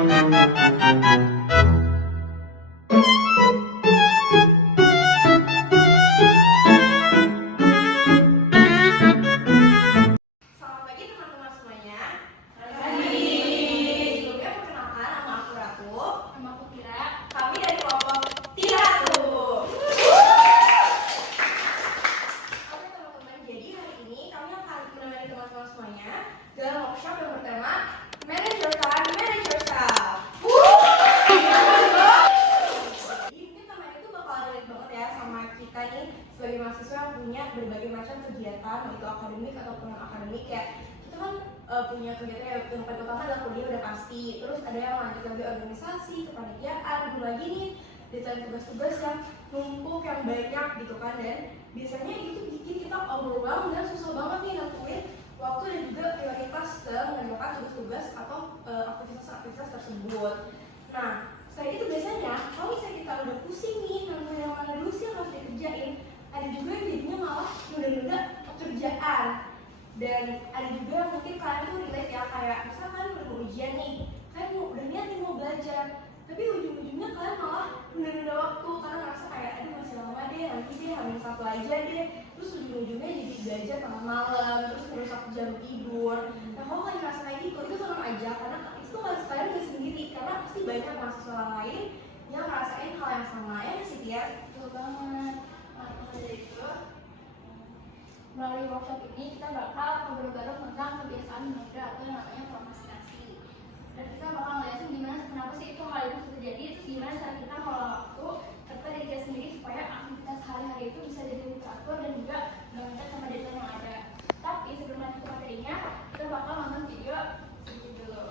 Selamat pagi teman-teman semuanya. Pagi. Sebelumnya perkenalkan, nama aku Ratu. Nama aku Tira. Kami dari kelompok Tiratu. Oke teman-teman, jadi hari ini kami akan menemani teman-teman semuanya dalam workshop yang bertema Manage Your Time, Manage Yourself. Jadi mungkin teman itu bakal relate banget ya sama kita nih sebagai mahasiswa yang punya berbagai macam kegiatan, baik itu akademik ataupun non akademik ya. Kita kan punya kegiatan yang paling utama adalah kuliah udah pasti. Terus ada yang lanjut lagi organisasi, kepanitiaan, belum lagi nih desain tugas-tugas yang numpuk yang banyak gitu kan, dan biasanya itu bikin kita overwhelmed dan susah banget nih nentuin waktu dan juga prioritas dalam mengerjakan tugas-tugas atau aktivitas-aktivitas tersebut. Nah, selain itu biasanya kalau misalnya kita udah pusing nih nentuin yang mana dulu sih yang harus dikerjain, ada juga yang jadinya malah nunda-nunda pekerjaan. Dan ada juga yang mungkin kalian tuh relate ya, kayak misalkan udah mau ujian nih, kalian udah niat nih mau belajar, tapi ujung-ujungnya kalian malah nunda-nunda waktu karena ngerasa kayak aduh masih lama deh, nanti deh hamil satu aja deh, terus ujung-ujungnya jadi belajar tengah malam, terus merusak jam tidur. Nah kalau kalian ngerasa kayak gitu, itu tenang aja, karena itu tuh kalian gak sendiri, karena pasti banyak mahasiswa lain yang ngerasain hal yang sama ya sih Tia? Betul banget. Maka dari itu, melalui workshop ini kita bakal ngobrol-ngobrol tentang kebiasaan menunda atau yang namanya prokrastinasi. Dan kita bakal ngeliatin gimana kenapa sih itu hal itu terjadi, terus gimana cara kita mengelola waktu serta diri kita sendiri supaya aktivitas sehari-hari itu bisa jadi lebih teratur dan juga mengejar sama deadline yang ada. Tapi sebelum lanjut ke materinya, kita bakal nonton video sedikit dulu.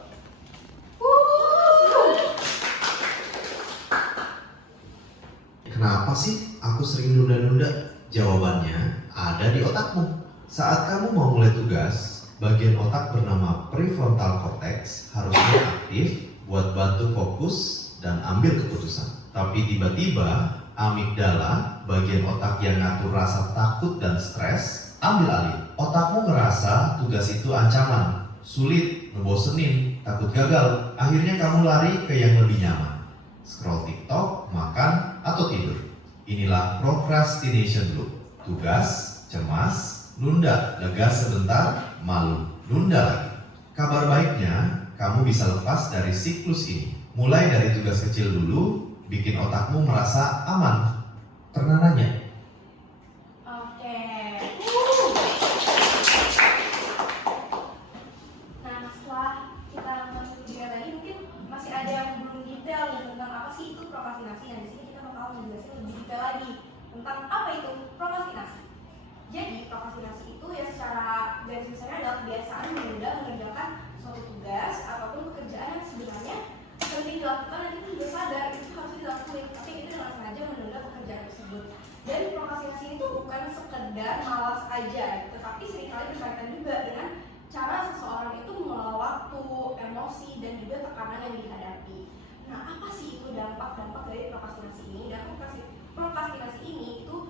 Kenapa sih aku sering nunda-nunda? Jawabannya ada di otakmu. Saat kamu mau mulai tugas, bagian otak bernama prefrontal cortex harusnya aktif buat bantu fokus dan ambil keputusan. Tapi tiba-tiba amigdala, bagian otak yang ngatur rasa takut dan stres, ambil alih. Otakmu ngerasa tugas itu ancaman, sulit, ngebosenin, takut gagal. Akhirnya kamu lari ke yang lebih nyaman. Scroll TikTok, makan, atau tidur. Inilah procrastination loop. Tugas, cemas, nunda, lega sebentar, malu, nunda lagi. Kabar baiknya, kamu bisa lepas dari siklus ini. Mulai dari tugas kecil dulu, bikin otakmu merasa aman. Pernah nanya? Oke. Nah, setelah kita nonton video tadi, mungkin masih ada yang belum detail nih tentang apa sih itu prokrastinasi. Nah, di sini kita bakal menjelaskan lebih detail lagi tentang apa itu prokrastinasi. Jadi, prokrastinasi itu ya secara garis besarnya adalah kebiasaan menunda mengerjakan suatu tugas ataupun pekerjaan yang sebenarnya penting dilakukan dan kita juga sadar itu harus dilakukan, tapi kita dengan sengaja menunda pekerjaan tersebut. Dan prokrastinasi itu bukan sekedar malas aja, tetapi seringkali berkaitan juga dengan cara seseorang itu mengelola waktu, emosi, dan juga tekanan yang dihadapi. Nah, apa sih itu dampak-dampak dari prokrastinasi ini? Dan prokrastinasi ini itu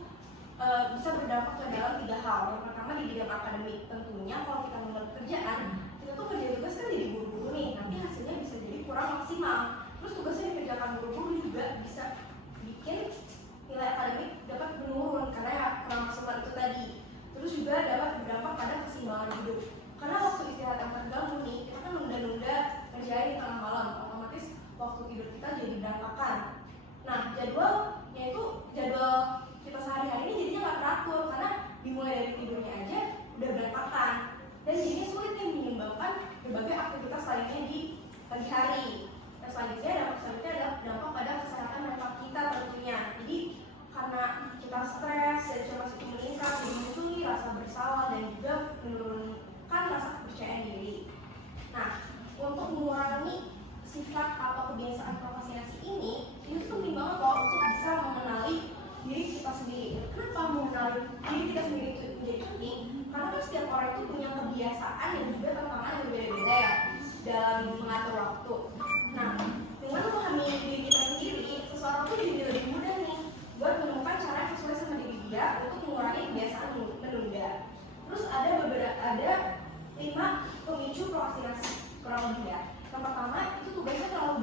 bisa berdampak ke dalam 3 hal. Yang pertama di bidang akademik, tentunya kalau kita menunda pekerjaan, kita tuh kerja tugas kan jadi buru-buru nih, nanti hasilnya bisa jadi kurang maksimal. Terus tugasnya dikerjakan buru-buru juga bisa bikin nilai akademik dapat menurun karena ya kurang maksimal itu tadi. Terus juga dapat berdampak pada keseimbangan hidup. Karena waktu istirahat yang terganggu nih, kita kan menunda-nunda kerjaan di tengah malam, otomatis waktu tidur kita jadi berantakan. Nah, jadwalnya itu jadwal kita sehari-hari ini jadinya nggak teratur karena dimulai dari tidurnya aja udah berantakan dan jadinya sulit nih menyeimbangkan berbagai aktivitas lainnya di pagi hari. Dan selanjutnya adalah dampak pada kesehatan mental kita tentunya. Jadi karena kita stres dan cemas itu meningkat, jadi muncul rasa bersalah dan juga menurunkan rasa kepercayaan diri. Nah, untuk mengurangi sifat atau kebiasaan prokrastinasi ini tuh penting banget loh untuk bisa mengenali diri kita sendiri. Kenapa mengenali diri kita sendiri itu menjadi penting? Karena kan setiap orang itu punya kebiasaan dan juga tantangan yang berbeda-beda ya dalam mengatur waktu. Nah, dengan memahami diri kita sendiri, seseorang tuh jadi lebih mudah nih buat menemukan cara yang sesuai sama diri dia untuk mengurangi kebiasaan menunda. Terus ada 5 pemicu prokrastinasi kurang lebih ya. Yang pertama itu tugasnya terlalu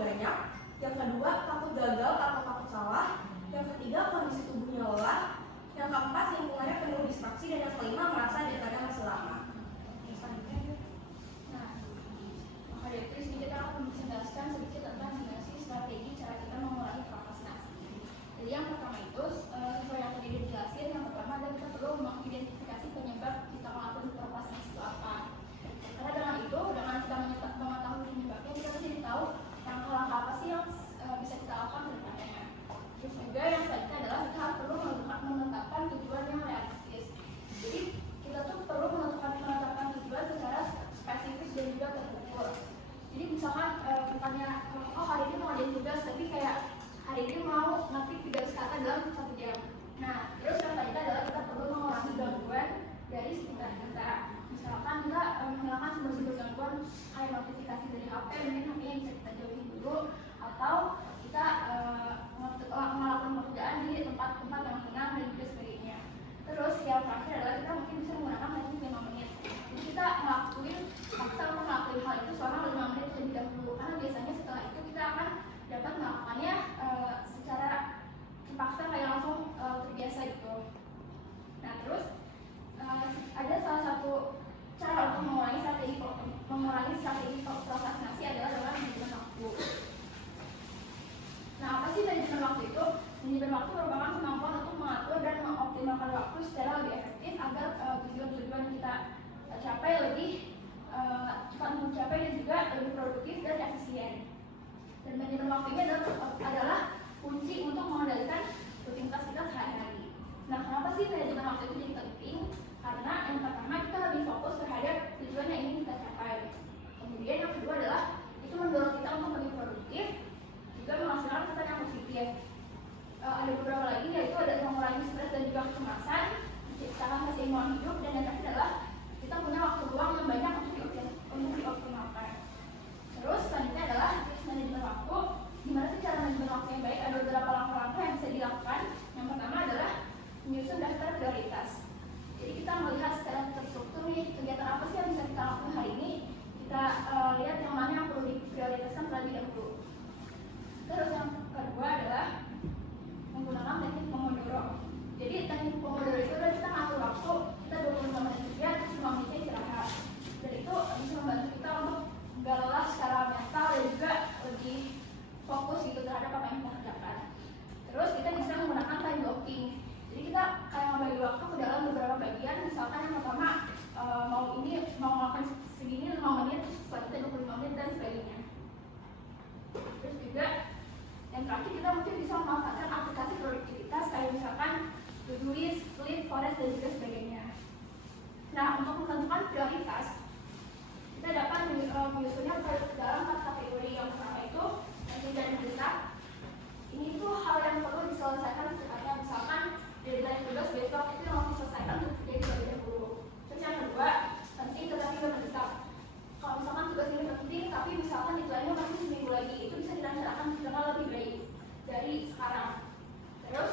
contohnya oh hari ini mau ngerjain tugas tapi kayak hari ini mau ngetik 300 kata dalam 1 jam. Nah, terus yang selanjutnya adalah kita perlu mengurangi gangguan dari sekitar kita. Misalkan kita menghilangkan sumber-sumber gangguan kayak notifikasi dari HP, mungkin HP-nya bisa kita jauhin dulu, atau kita melakukan pekerjaan di tempat-tempat yang tenang dan juga sebagainya. Terus yang terakhir adalah kita mungkin bisa menggunakan teknik 5 menit. Jadi kita paksa untuk ngelakuin hal itu selama 5 menit terlebih dahulu, karena biasanya setelah itu kita akan dapat melakukannya secara terpaksa kayak langsung terbiasa gitu. Nah terus ada salah satu cara untuk mengurangi strategi prokrastinasi adalah dengan manajemen waktu. Nah apa sih manajemen waktu itu? Manajemen waktu merupakan kemampuan untuk mengatur dan mengoptimalkan waktu secara lebih efektif agar tujuan-tujuan yang kita capai lebih cepat mencapai dan juga lebih produktif dan efisien. Dan manajemen waktu ini adalah kunci untuk mengendalikan rutinitas kita sehari-hari. Nah, kenapa sih manajemen waktu itu jadi penting? Karena yang pertama kita lebih fokus terhadap tujuan yang ingin kita capai. Kemudian yang kedua adalah itu mendorong kita untuk lebih produktif, juga menghasilkan kesan yang positif. Ada beberapa lagi yaitu ada mengurangi stres dan juga kecemasan, menciptakan keseimbangan hidup, dan yang terakhir adalah kita punya waktu luang yang banyak untuk dioptimalkan. Terus selanjutnya adalah manajemen waktu. Gimana sih cara manajemen waktu yang baik? Ada beberapa langkah-langkah yang bisa dilakukan. Yang pertama adalah menyusun daftar prioritas. Jadi kita melihat secara terstruktur nih kegiatan apa sih yang bisa kita lakukan hari ini. Kita lihat yang mana yang perlu diprioritaskan terlebih dahulu. Terus yang kedua adalah menggunakan teknik Pomodoro. Jadi teknik Pomodoro itu adalah kita ngatur waktu, kita 25 menit kerja, terus 5 menitnya istirahat. Dan itu bisa membantu kita untuk gak lelah secara mental dan juga lebih fokus gitu terhadap apa yang kita kerjakan. Terus kita bisa menggunakan time blocking. Jadi kita kayak membagi waktu ke dalam beberapa bagian. Misalkan yang pertama mau melakukan segini 5 menit, selanjutnya 25 menit dan sebagainya. Terus juga yang terakhir kita mungkin bisa memanfaatkan aplikasi produktivitas kayak misalkan Todoist, Flip, Forest dan juga sebagainya. Nah untuk menentukan prioritas kita dapat menyusunnya dalam 4 kategori. Yang pertama itu urgent dan mendesak. Ini tuh hal yang perlu diselesaikan secepatnya. Misalkan deadline tugas besok itu yang harus diselesaikan jadi terlebih dahulu. Terus yang kedua penting tetapi tidak mendesak. Kalau misalkan tugas ini penting tapi misalkan deadline-nya masih seminggu lagi, itu bisa dilaksanakan dengan lebih baik dari sekarang. Terus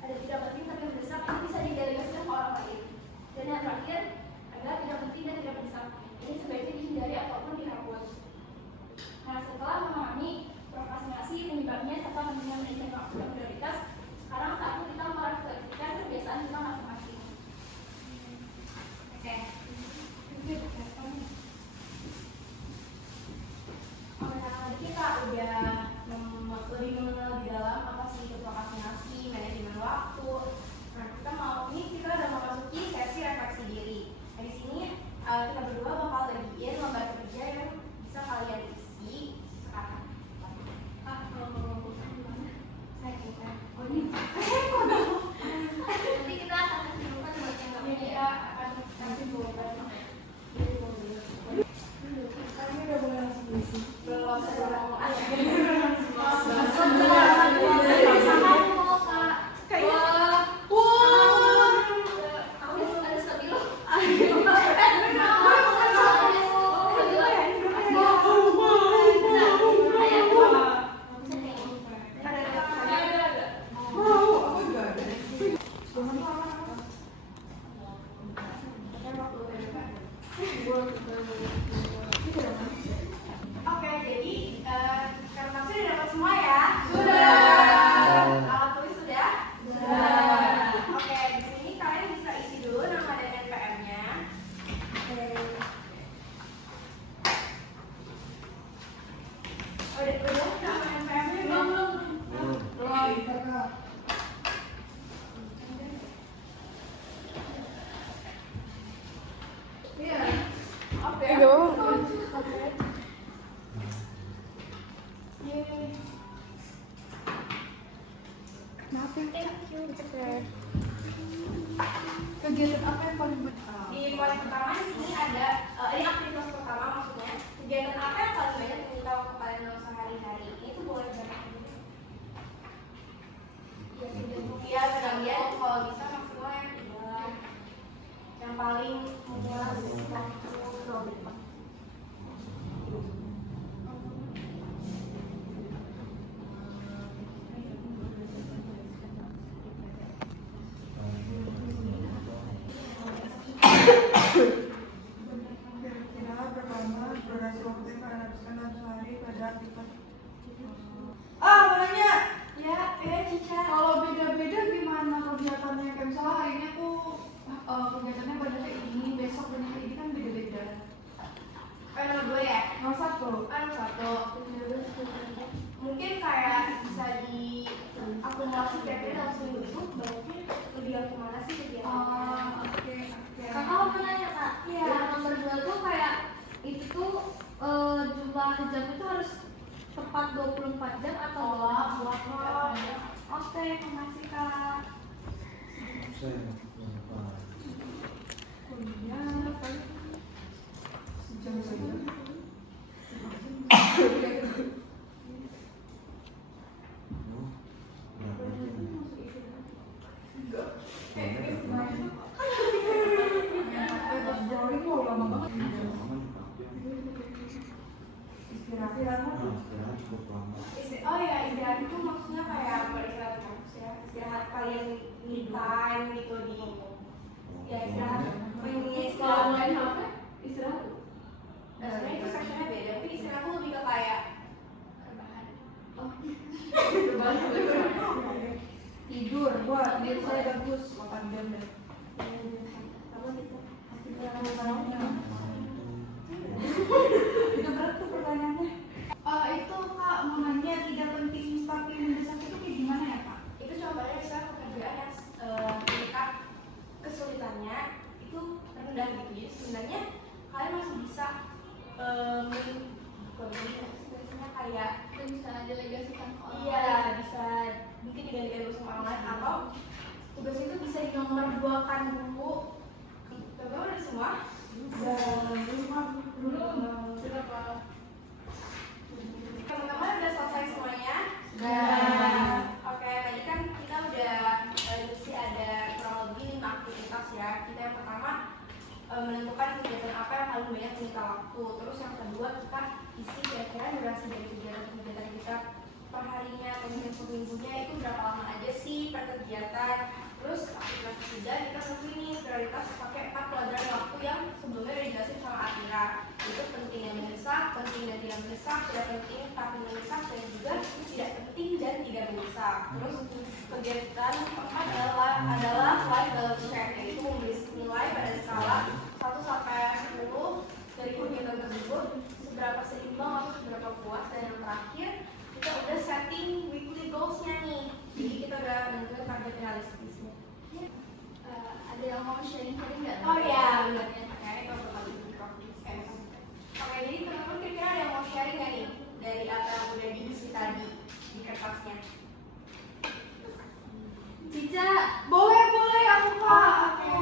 ada tidak penting tapi mendesak, ini bisa didelegasikan ke orang lain. Dan yang terakhir adalah tidak penting dan tidak mendesak. Ini sebaiknya dihindari ataupun dihapus. Nah, setelah memahami prokrastinasi, penyebabnya serta pentingnya manajemen waktu dan prioritas, sekarang saatnya kita merefleksikan kebiasaan kita masing-masing. Oke. Tadi kita udah lebih mengenal di dalam apa sih itu prokrastinasi, manajemen waktu. Nah, kita udah memasuki sesi refleksi diri. Nah, di sini kita berdua bakal bagiin lembar kerja yang bisa kalian isi sekarang. Nanti kita akan menunjukkan buat yang nggak punya. Kita akan kasih jawaban. Kami udah boleh langsung isi. Belum saya ngomong aja. Oke, jadi karena sudah dapat semua ya? Sudah. Alat tulis sudah? Sudah. Oke, di sini kalian bisa isi dulu nama dan NPM-nya. Udah nama NPM-nya belum? Belum. Iya. Oke. Kegiatan apa yang paling di poin pertama di sini ada ini aktivitas pertama maksudnya kegiatan apa yang paling banyak menyita waktu kalian Mungkin kayak bisa di akumulasi kira-kira dalam seminggu itu baiknya lebih yang kemana sih kegiatannya? Oke. Kakak mau nanya kak, Iya. yang nomor 2 tuh kayak itu tuh jumlah jam itu harus tepat 24 jam atau Oke, makasih kak. Oh ya, istirahat itu maksudnya kayak beristirahat kampus ya, istirahat kalian me time gitu di ya istirahat mengisi Kalau sekolah. main HP, istirahat. Sebenarnya itu sectionnya beda, mungkin istirahat tuh lebih ke kayak Rebahan. Tidur, wah tidur saya bagus 8 jam deh. Itu berat tuh pertanyaannya. Itu kak mau nanya tidak penting tapi mendesak itu kayak gimana ya kak? itu contohnya misalnya pekerjaan yang tingkat kesulitannya itu rendah gitu, jadi sebenarnya kalian masih bisa biasanya kayak Bisa delegasikan ke orang iya lain. bisa mungkin diganti-ganti sama orang lain atau tugas itu bisa dinomor 2-kan dulu. Coba udah semua? Teman-teman udah selesai semuanya? Oke, tadi kan kita udah diskusi ada kurang lebih 5 aktivitas ya. Kita yang pertama menentukan kegiatan apa yang paling banyak menyita waktu. Terus yang kedua kita isi kira-kira durasi dari kegiatan-kegiatan kita per harinya atau mungkin per minggunya itu berapa lama aja sih per kegiatan. Terus aktivitas ketiga kita nentuin nih prioritas pakai 4 kuadran waktu yang sebelumnya udah dijelasin sama Atira. Itu penting dan mendesak, penting dan tidak mendesak, tidak penting tapi mendesak, dan juga tidak penting dan tidak mendesak. Terus kegiatan keempat adalah life balance check, yaitu memberi nilai pada skala 1 sampai 10 dari kegiatan tersebut, seberapa seimbang atau seberapa puas. Dan yang terakhir kita udah setting weekly goals-nya nih, jadi kita udah nentuin target realistisnya. Ada yang mau sharing nggak? Oh iya, benar ya, pakai itu berbagi mikrofon. Oke, jadi teman-teman kira-kira ada yang mau sharing nggak nih dari apa yang udah diisi tadi di kertasnya? Cica, boleh aku kak. Oke.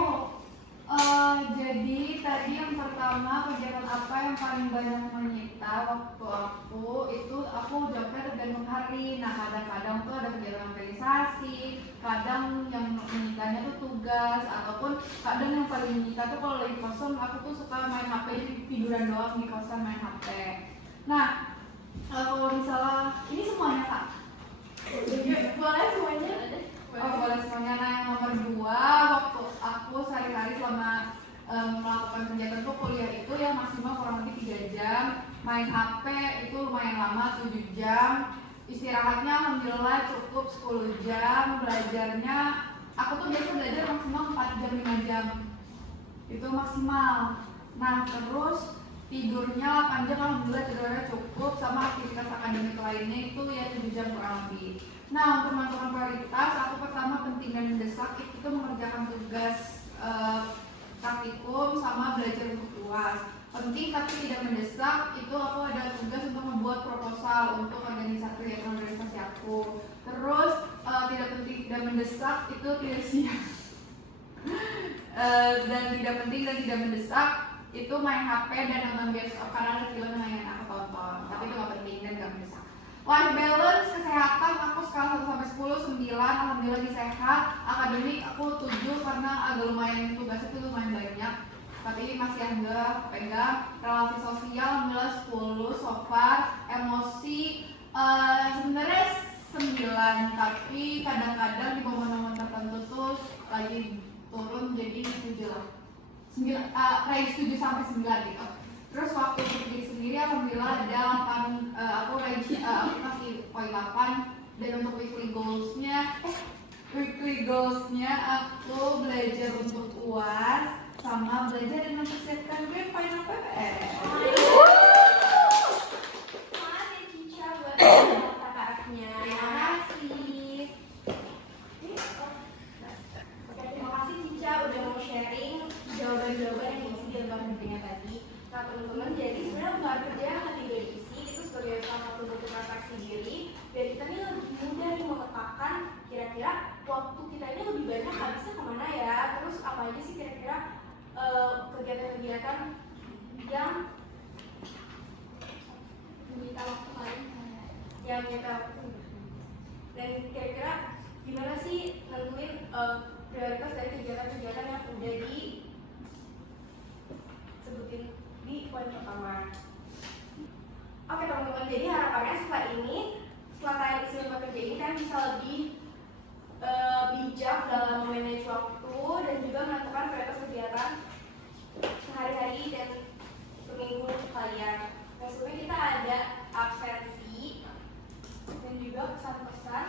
Jadi tadi yang pertama kegiatan apa yang paling banyak menyita waktu aku itu aku jawabnya tergantung hari. Nah kadang-kadang tuh ada kegiatan organisasi, kadang yang menyitanya tuh tugas, ataupun kadang yang paling menyita tuh kalau lagi kosong aku tuh suka main HP, jadi tiduran doang di kosan main HP. Nah kalau misalnya ini semuanya kak. Boleh semuanya? Oh boleh semuanya. Nah yang nomor 2 waktu aku sehari-hari selama melakukan kegiatan tuh kuliah itu yang maksimal kurang lebih 3 jam, main HP itu lumayan lama 7 jam, istirahatnya alhamdulillah cukup 10 jam, belajarnya aku tuh biasa belajar maksimal 4 jam 5 jam itu maksimal. Nah terus tidurnya 8 jam alhamdulillah tidurnya cukup, sama aktivitas akademik lainnya itu ya 7 jam kurang lebih. Nah untuk menentukan prioritas aku pertama penting dan mendesak itu mengerjakan tugas praktikum sama belajar untuk UAS. Penting tapi tidak mendesak itu aku ada tugas untuk membuat proposal untuk organisasi aku. Terus tidak penting tidak mendesak itu tidak siap. Dan tidak penting dan tidak mendesak itu main HP dan nonton bioskop karena ada film yang ingin aku tonton, tapi itu gak penting dan gak mendesak. Life balance, kesehatan aku skala 1 sampai 10, 9, alhamdulillah lagi sehat. Akademik aku 7 karena agak lumayan tugasnya itu lumayan banyak, tapi masih ada pegang. Relasi sosial alhamdulillah 10 so far. Emosi sebenarnya 9, tapi kadang-kadang di momen-momen tertentu tuh lagi turun jadi 7 lah. 9, range 7 sampai 9 gitu. Terus waktu untuk diri sendiri alhamdulillah ada 8, aku kasih poin 8. Dan untuk weekly goalsnya aku belajar untuk UAS sama belajar dan mempersiapkan gue final PPS. kakak-kakaknya. Terima kasih. Oke, terima kasih Cica udah mau sharing jawaban-jawaban yang diisi di lembar kerjanya tadi. Nah teman-teman, jadi sebenarnya lembar kerja yang ketiga diisi itu sebagai salah satu bentuk refleksi diri biar kita ini lebih mudah nih memetakan kira-kira waktu kita ini lebih banyak habisnya kemana ya, terus apa aja sih kira-kira kegiatan-kegiatan yang Menyita waktu kalian. kita dan kira-kira gimana sih nentuin prioritas dari kegiatan-kegiatan yang udah disebutin di poin pertama. Oke teman-teman, jadi harapannya setelah ini, setelah kalian isi lembar kerja ini kan bisa lebih bijak dalam memanage waktu dan juga menentukan prioritas kegiatan sehari-hari dan seminggu kalian. Nah sebelumnya kita ada absensi dan juga pesan-pesan